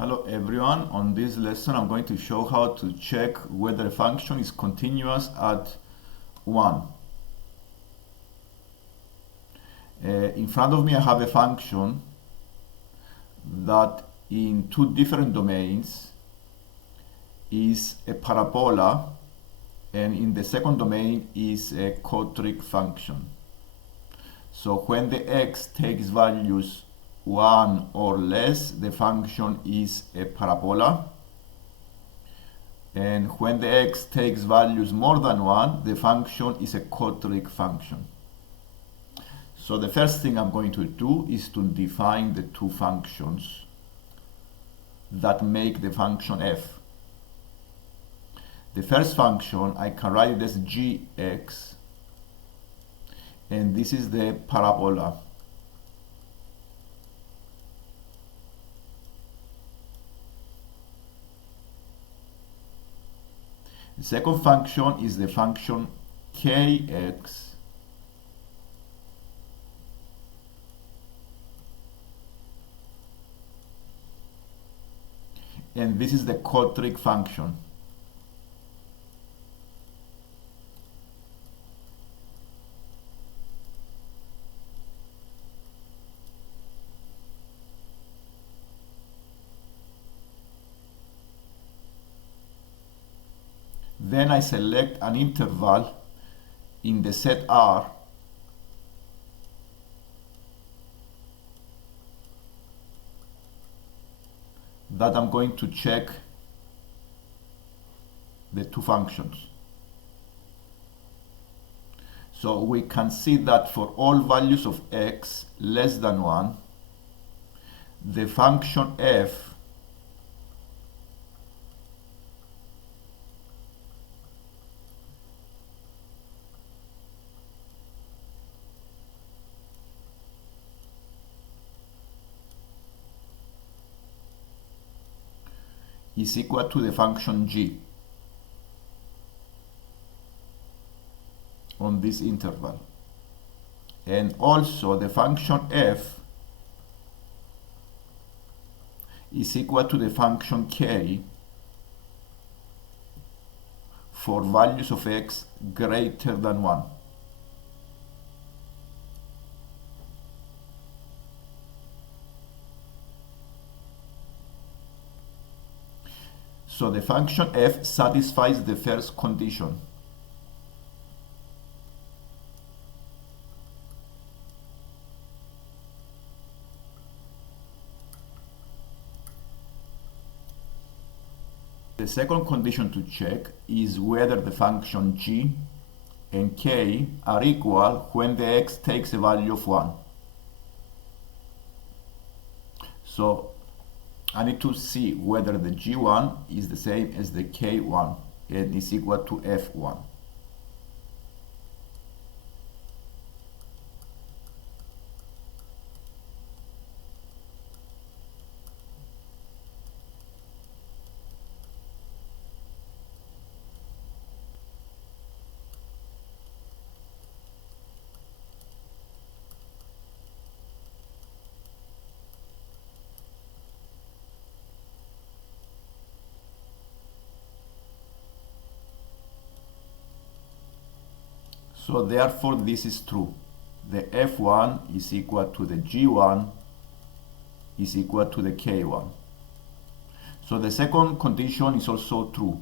Hello everyone, on this lesson I'm going to show how to check whether a function is continuous at 1. In front of me I have a function that in two different domains is a parabola, and in the second domain is a quadric function. So when the x takes values 1 or less, the function is a parabola, and when the x takes values more than 1, the function is a quadric function. So the first thing I'm going to do is to define the two functions that make the function f. The first function, I can write it as gx, and this is the parabola. The second function is the function kx, and this is the quadric function. Then I select an interval in the set R that I'm going to check the two functions. So we can see that for all values of x less than 1, the function f is equal to the function g on this interval, and also the function f is equal to the function k for values of x greater than 1. So the function f satisfies the first condition. The second condition to check is whether the function g and k are equal when the x takes a value of 1. So I need to see whether the g1 is the same as the k1 and is equal to f1. So therefore this is true. The f1 is equal to the g1 is equal to the k1. So the second condition is also true.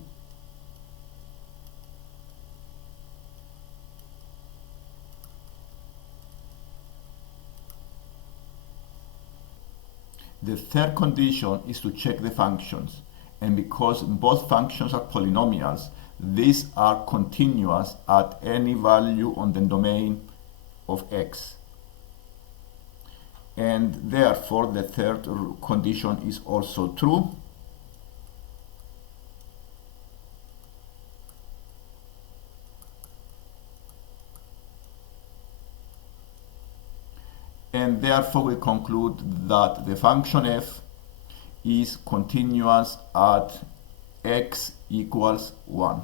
The third condition is to check the functions, and because both functions are polynomials, these are continuous at any value on the domain of x. And therefore the third condition is also true. And therefore we conclude that the function f is continuous at x equals 1.